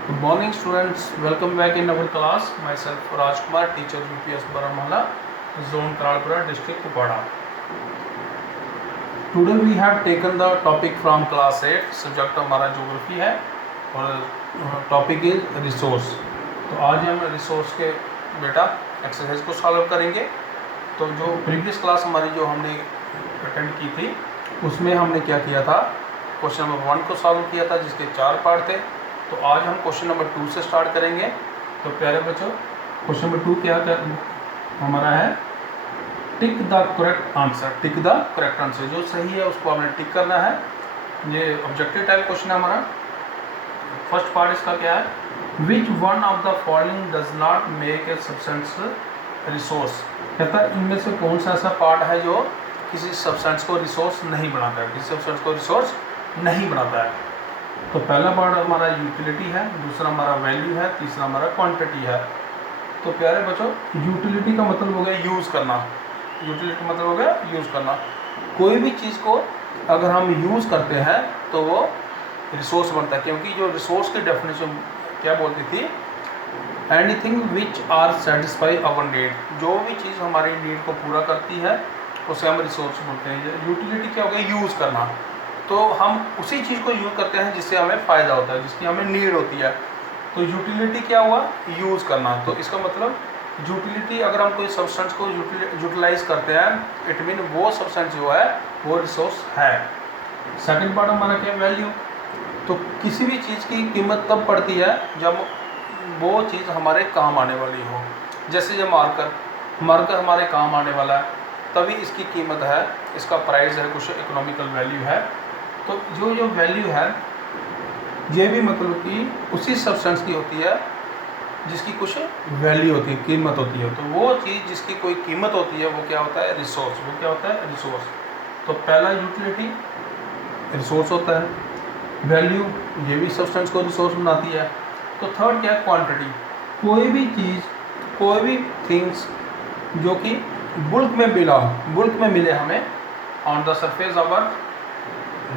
Good morning students, welcome back in our class. Myself Rajkumar, teacher UPS Baramala, Zone Karalpura, District Kupada. Today we have taken the topic from class 8, subject हमारा geography है और topic is resource. तो आज हम resource के बेटा exercise को solve करेंगे। तो जो प्रीवियस क्लास हमारी जो हमने अटेंड की थी उसमें हमने क्या किया था, क्वेश्चन नंबर 1 को सॉल्व किया था जिसके 4 पार्ट थे। तो आज हम क्वेश्चन नंबर 2 से स्टार्ट करेंगे। तो प्यारे बच्चों, क्वेश्चन नंबर 2 क्या हमारा है, tick the correct answer. Tick the correct answer, जो सही है उसको हमने टिक करना है। ये ऑब्जेक्टिव टाइप क्वेश्चन है हमारा। फर्स्ट पार्ट इसका क्या है, विच one of the following does not make a substance resource. कहता है इनमें से कौन सा ऐसा पार्ट है जो किसी सब्सटेंस को रिसोर्स नहीं बनाता है, किसी सब्सटेंस को रिसोर्स नहीं बनाता है। तो पहला पार्ट हमारा यूटिलिटी है, दूसरा हमारा वैल्यू है, तीसरा हमारा क्वांटिटी है। तो प्यारे बच्चों, यूटिलिटी का मतलब हो गया यूज़ करना। यूटिलिटी मतलब हो गया यूज़ करना। कोई भी चीज़ को अगर हम यूज़ करते हैं तो वो रिसोर्स बनता है, क्योंकि जो रिसोर्स की डेफिनेशन क्या बोलती थी, anything which are satisfy our need. जो भी चीज़ हमारी नीड को पूरा करती है उसे हम रिसोर्स बोलते हैं। यूटिलिटी क्या हो गया, यूज़ करना। तो हम उसी चीज़ को यूज़ करते हैं जिससे हमें फ़ायदा होता है, जिसकी हमें नीड होती है। तो यूटिलिटी क्या हुआ, यूज़ करना। तो इसका मतलब यूटिलिटी, अगर हम कोई सब्सटेंस को यूटिलाइज करते हैं, इट मीन वो सब्सटेंस जो है वो रिसोर्स है। सेकंड पार्ट हमारा क्या, वैल्यू। तो किसी भी चीज़ की कीमत तब पड़ती है जब वो चीज़ हमारे काम आने वाली हो। जैसे जो मार्कर हमारे काम आने वाला है तभी इसकी कीमत है, इसका प्राइस है, कुछ इकोनॉमिकल वैल्यू है। तो जो वैल्यू है ये भी मतलब कि उसी सब्सटेंस की होती है जिसकी कुछ वैल्यू होती है, कीमत होती है। तो वो चीज़ जिसकी कोई कीमत होती है वो क्या होता है, रिसोर्स। वो क्या होता है, रिसोर्स। तो पहला यूटिलिटी रिसोर्स होता है, वैल्यू ये भी सब्सटेंस को रिसोर्स बनाती है। तो थर्ड क्या है, क्वांटिटी। कोई भी चीज़, कोई भी थिंग्स जो कि बुल्क में मिले हमें, on the surface of earth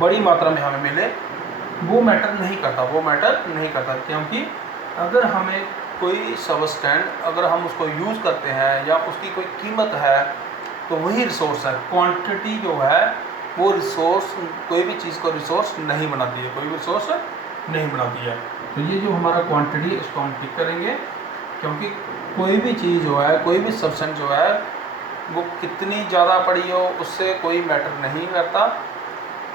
बड़ी मात्रा में हमें मिले, वो मैटर नहीं करता। क्योंकि अगर हमें कोई सबस्टेंस, अगर हम उसको यूज़ करते हैं या उसकी कोई कीमत है तो वही रिसोर्स है। क्वांटिटी जो है वो रिसोर्स, कोई भी चीज़ को रिसोर्स नहीं बनाती है, कोई भी रिसोर्स नहीं बनाती है। तो ये जो हमारा क्वांटिटी, इसको हम टिक करेंगे, क्योंकि कोई भी चीज़ जो है, कोई भी सब्सटेंस जो है वो कितनी ज़्यादा पड़ी हो उससे कोई मैटर नहीं करता।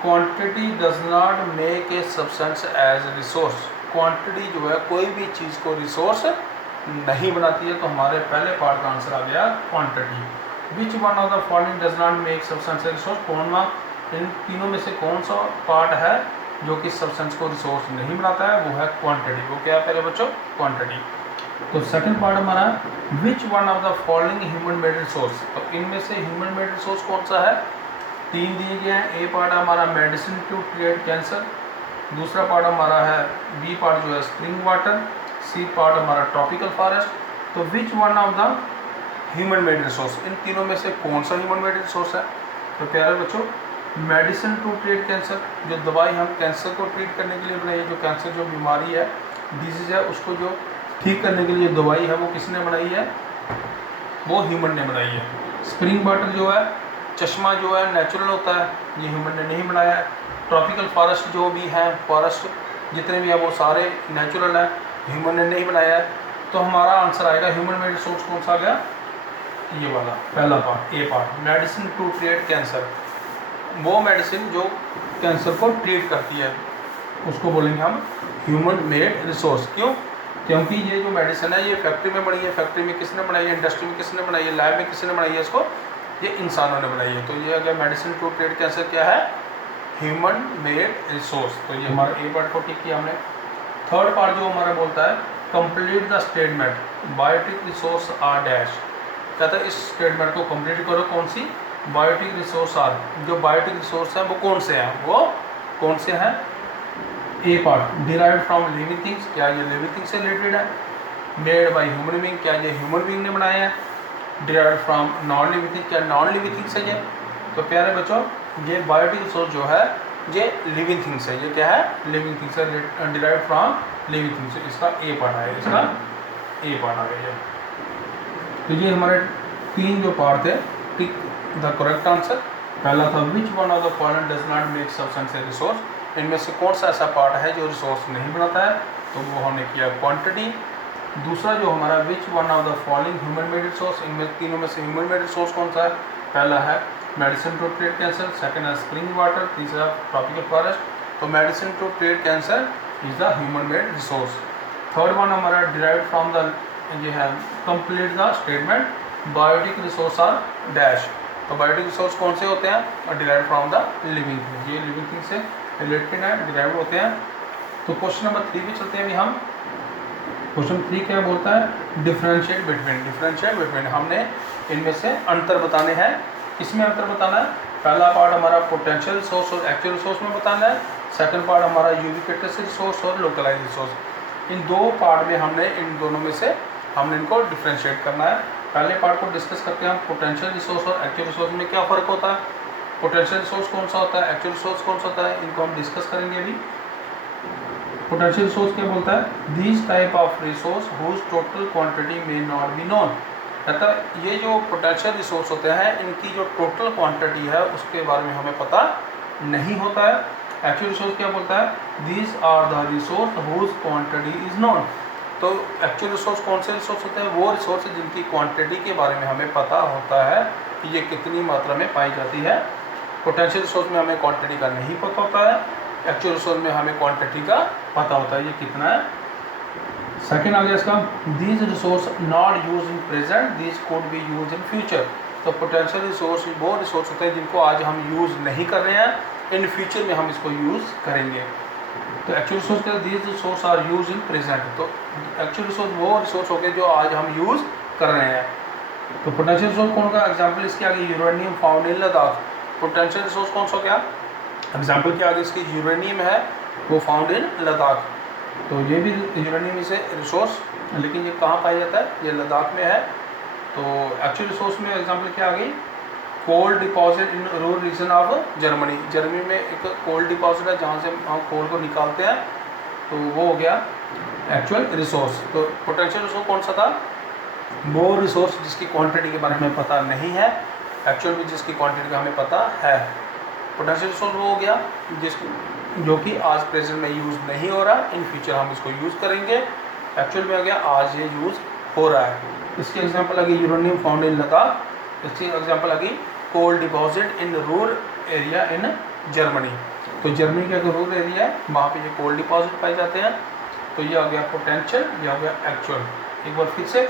Quantity does not make a substance as resource. Quantity जो है कोई भी चीज़ को रिसोर्स नहीं बनाती है। तो हमारे पहले पार्ट का आंसर आ गया quantity. Which one of the following does not make substance a resource. इन तीनों में से कौन सा पार्ट है जो कि सब्सटेंस को रिसोर्स नहीं बनाता है, वो है क्वांटिटी। वो क्या है पहले बच्चों, क्वांटिटी। तो सेकंड पार्ट हमारा, विच one of the following human made resource. तो इनमें से ह्यूमन मेड रिसोर्स कौन सा है, 3 दिए गए हैं। ए पार्ट हमारा मेडिसिन टू ट्रीट कैंसर, दूसरा पार्ट हमारा है, बी पार्ट जो है स्प्रिंग वाटर, सी पार्ट हमारा ट्रॉपिकल फॉरेस्ट। तो which one of the human made resource, इन तीनों में से कौन सा ह्यूमन मेड रिसोर्स है। तो प्यारे बच्चों, मेडिसिन टू ट्रीट कैंसर, जो दवाई हम कैंसर को ट्रीट करने के लिए बनाई है, जो कैंसर जो बीमारी है, डिजीज़ है, उसको जो ठीक करने के लिए दवाई है वो किसने बनाई है, वो ह्यूमन ने बनाई है। स्प्रिंग वाटर जो है, चश्मा जो है नेचुरल होता है, ये ह्यूमन ने नहीं बनाया है। ट्रॉपिकल फॉरेस्ट जो भी हैं, फॉरेस्ट जितने भी हैं वो सारे नेचुरल हैं, ह्यूमन ने नहीं बनाया है। तो हमारा आंसर आएगा ह्यूमन मेड रिसोर्स कौन सा आ गया, ये वाला पहला part, a part, medicine to treat cancer. वो मेडिसिन जो कैंसर को ट्रीट करती है उसको बोलेंगे हम ह्यूमन मेड रिसोर्स। क्यों, क्योंकि ये जो मेडिसिन है ये फैक्ट्री में बनी है। फैक्ट्री में किसने बनाई है, इंडस्ट्री में किसने बनाई है, लैब में किसने बनाई है, इसको ये इंसानों ने बनाई है। तो ये अगर मेडिसिन टू ट्रीट कैंसर क्या है, ह्यूमन मेड रिसोर्स। तो ये हमारा ए पार्ट को टिक किया हमने। थर्ड पार्ट जो हमारा बोलता है, complete the statement, biotic resource are dash. कहता है इस स्टेटमेंट को कंप्लीट करो, कौन सी, बायोटिक रिसोर्स आर। जो बायोटिक रिसोर्स हैं वो कौन से हैं, वो कौन से हैं। A part, derived from living things, क्या ये लिविंग थिंग्स से रिलेटेड है। मेड बाय ह्यूमन बीइंग, क्या ये ह्यूमन बीइंग ने बनाया है। Derived from non living things, क्या नॉन लिविंग थिंग्स है ये। तो प्यारे बच्चों, ये बायोटिक रिसोर्स जो है ये लिविंग थिंग्स है। ये क्या है? लिविंग थिंग्स है, डिराइव फ्रॉम लिविंग थिंग्स। इसका ए पार्ट है, इसका ए पार्ट आ गया। तो ये हमारे 3 जो पार्ट थे, टिक द करेक्ट आंसर। पहला था which one of the following does not make substance a resource. इनमें से कौन सा ऐसा पार्ट है जो रिसोर्स नहीं बनाता है? तो वो हमने किया क्वांटिटी। दूसरा जो हमारा विच one of the following human made resource, इनमें तीनों में से ह्यूमन मेड रिसोर्स कौन सा है? पहला है medicine to treat cancer, second है स्प्रिंग वाटर, तीसरा ट्रॉपिकल फॉरेस्ट। तो medicine to treat cancer is the human made resource. Third one हमारा डिराइव फ्रॉम द, ये है complete the statement biotic resource are dash. तो बायोटिक रिसोर्स कौन से होते हैं? Derive from the living thing. ये लिविंग थिंग से रिलेटेड है, डिराइव होते हैं। तो क्वेश्चन नंबर 3 पे चलते हैं अभी हम। क्वेश्चन 3 क्या बोलता है? Differentiate between. डिफरेंशिएट बिटवीन, हमने इनमें से अंतर बताने हैं। इसमें अंतर बताना है। पहला पार्ट हमारा पोटेंशियल रिसोर्स और एक्चुअल रिसोर्स में बताना है। सेकंड पार्ट हमारा यूबिक्विटस रिसोर्स और लोकलाइज रिसोर्स। इन 2 पार्ट में हमने इन दोनों में से हमने इनको डिफरेंशिएट करना है। पहले पार्ट को डिस्कस करते हैं हम। पोटेंशियल रिसोर्स और एक्चुअल रिसोर्स में क्या फ़र्क होता है? पोटेंशियल रिसोर्स कौन सा होता है? एक्चुअल रिसोर्स कौन सा होता है? इनको हम डिस्कस करेंगे अभी। पोटेंशियल रिसोर्स क्या बोलता है? These type of resource whose total quantity may not be known. कहता है ये जो पोटेंशियल रिसोर्स होते हैं इनकी जो टोटल क्वांटिटी है उसके बारे में हमें पता नहीं होता है। एक्चुअल रिसोर्स क्या बोलता है? These are the resource whose quantity is known. तो एक्चुअल रिसोर्स कौन से रिसोर्स होते हैं? वो रिसोर्स जिनकी क्वांटिटी के बारे में हमें पता होता है कि ये कितनी मात्रा में पाई जाती है। पोटेंशियल रिसोर्स में हमें क्वांटिटी का नहीं पता होता है, एक्चुअल रिसोर्स में हमें क्वांटिटी का पता होता है ये कितना है। सेकेंड आ गया इसका, these resource not use in present, these could be use in future. तो पोटेंशियल रिसोर्स वो रिसोर्स होते हैं जिनको आज हम यूज़ नहीं कर रहे हैं, इन फ्यूचर में हम इसको यूज़ करेंगे। तो एक्चुअल रिसोर्स क्या? These resource are use in present. तो एक्चुअल रिसोर्स वो रिसोर्स हो गए जो आज हम यूज़ कर रहे हैं। तो पोटेंशियल रिसोर्स कौन का? एग्जाम्पल इसके आगे uranium found in Ladakh. Potential resource कौन सा क्या? एग्जाम्पल के आगे इसकी यूरेनियम है, वो फाउंड इन लद्दाख। तो ये भी यूरेनियम इसे रिसोर्स, लेकिन ये कहाँ पाया जाता है? ये लद्दाख में है। तो एक्चुअल रिसोर्स में एग्जाम्पल क्या आ गई? Coal deposit in rural region of Germany. Germany में एक कोल डिपॉजिट है जहाँ से हम कोल को निकालते हैं, तो वो हो गया एक्चुअल रिसोर्स। तो पोटेंशियल रिसोर्स कौन सा था? वो रिसोर्स जिसकी क्वांटिटी के बारे में पता नहीं है, एक्चुअल में जिसकी क्वांटिटी का हमें पता है। पोटेंशियल रिसोर्स वो हो गया जो कि आज प्रेजेंट में यूज़ नहीं हो रहा, इन फ्यूचर हम इसको यूज़ करेंगे। एक्चुअल में आ गया आज ये यूज़ हो रहा है। इसकी एग्जांपल आ गई यूरेनियम फाउंड इन लद्दाख। इसकी एग्जांपल आ गई coal deposit in rural area in Germany. तो जर्मनी का जो रूरल एरिया है वहाँ पे ये कोल डिपॉजिट पाए जाते हैं। तो ये आ गया पोटेंशियल, ये आ गया एक्चुअल। एक बार फिर से,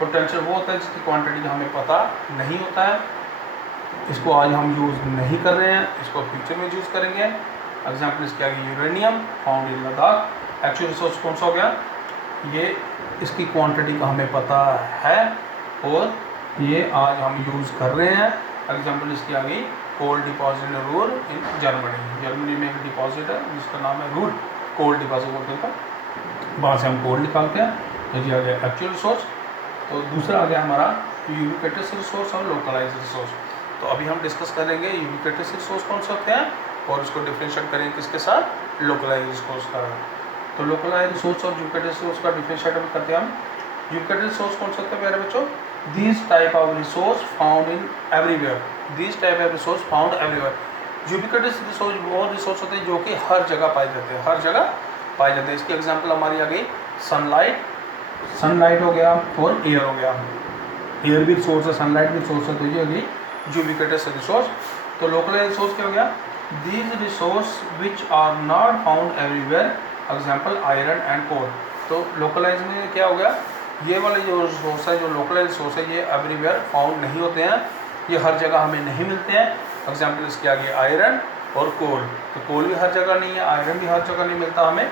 पोटेंशियल वो होता है जिसकी क्वांटिटी का हमें पता नहीं होता है, इसको आज हम यूज़ नहीं कर रहे हैं, इसको फ्यूचर में यूज़ करेंगे। एग्जाम्पल इसके आगे uranium found in Ladakh. Actual resource कौन सा हो गया? ये इसकी क्वांटिटी का हमें पता है और ये आज हम यूज़ कर रहे हैं। एग्जाम्पल इसकी आ गई coal deposit in Ruhr in Germany. Germany में एक डिपॉजिट है जिसका नाम है रूर, कोल डिपॉजिट बोलते हैं, वहाँ से हम कोल निकालते हैं। तो ये आ गया एक्चुअल रिसोर्स। तो दूसरा आ गया हमारा यूबिक्विटस रिसोर्स और लोकलाइज रिसोर्स। तो अभी हम डिस्कस करेंगे यूबिक्विटस रिसोर्स कौन से होते हैं और इसको डिफरेंशिएट करेंगे किसके साथ? लोकलाइज रिसोर्स का। तो लोकलाइज रिसोर्स और यूबिक्विटस रिसोर्स का डिफरेंशिएट करते हैं हम। यूबिक्विटस रिसोर्स कौन से होते हैं प्यारे बच्चों? These type of resource found in everywhere. These type of resource found everywhere. Ubiquitous resource वो रिसोर्स होते हैं जो कि हर जगह पाए जाते हैं, हर जगह पाए जाते हैं। इसकी एग्जाम्पल हमारी आ गई सनलाइट, सनलाइट हो गया और एयर हो गया। एयर भी रिसोर्स है, सनलाइट भी रिसोर्स है, तो ये हो गई यूबिक्विटस रिसोर्स। तो लोकलाइज रिसोर्स क्या हो गया? These resource which are not found everywhere, example iron and coal. तो लोकलाइज में क्या हो गया? ये वाले जो रिसोर्स है, जो लोकलाइज रिसोर्स है, ये एवरीवेयर फाउंड नहीं होते हैं, ये हर जगह हमें नहीं मिलते हैं। एग्जाम्पल इसके आगे आयरन और कोल। तो कोल भी हर जगह नहीं है, आयरन भी हर जगह नहीं मिलता हमें,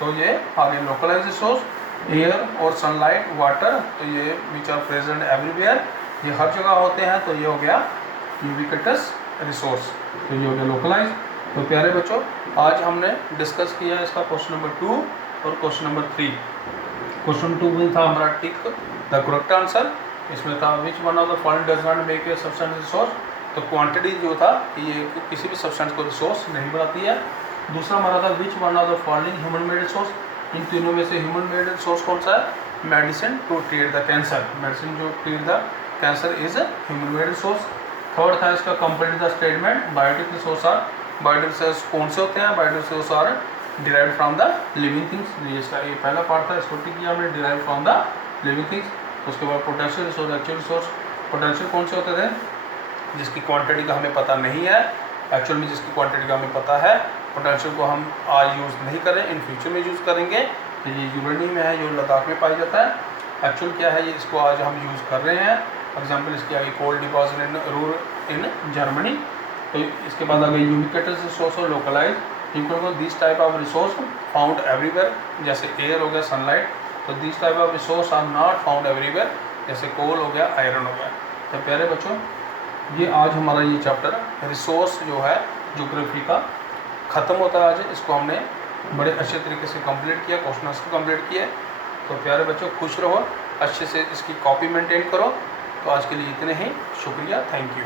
तो ये आगे लोकलाइज रिसोर्स। एयर और सनलाइट, वाटर, तो ये विच आर प्रेजेंट एवरीवेयर, ये हर जगह होते हैं, तो ये हो गया यूबिक्विटस रिसोर्स। तो ये हो गया लोकलाइज। तो प्यारे बच्चों, आज हमने डिस्कस किया इसका क्वेश्चन नंबर 2 और क्वेश्चन नंबर 3। क्वेश्चन 2 में था हमारा टिक द करेक्ट आंसर। इसमें था which one of the following does not make a substance resource. तो क्वांटिटी जो था कि ये किसी भी सब्सटेंस को रिसोर्स नहीं बनाती है। दूसरा हमारा था which one of the following human made resource, इन तीनों में से ह्यूमन मेड रिसोर्स कौन सा है, medicine to treat the cancer, medicine जो treat the cancer is human made resource. Third था इसका complete the statement, biotic resource are, biotic resource कौन से होते हैं, biotic resource are derived from the living things, इसका ये पहला पार्ट था, इसको टिक किया हमने, derived from the living things. उसके बाद potential resource, actual resource, potential कौन से होते थे, जिसकी क्वांटिटी का हमें पता नहीं है, एक्चुअल में जिसकी क्वांटिटी का हमें पता है। पोटेंशियल को हम आज यूज़ नहीं करें, इन फ्यूचर में यूज़ करेंगे। तो ये यूरेनियम में है जो लद्दाख में पाया जाता है। एक्चुअल क्या है ये, इसको आज हम यूज़ कर रहे हैं। एग्जाम्पल इसकी आ गई coal deposit in Ruhr in Germany. तो इसके बाद आ गई यूबिक्विटस रिसोर्स और localize, this type of resource found everywhere, जैसे एयर हो गया, सनलाइट। तो this type of resource are not found everywhere, जैसे कोल हो गया, आयरन हो गया। तो प्यारे बच्चों, ये आज हमारा ये चैप्टर रिसोर्स जो है ज्योग्राफी का ख़त्म होता है। आज इसको हमने बड़े अच्छे तरीके से कंप्लीट किया, क्वेश्चन आंसर कंप्लीट किए। तो प्यारे बच्चों खुश रहो, अच्छे से इसकी कॉपी मेंटेन करो। तो आज के लिए इतने ही, शुक्रिया, थैंक यू।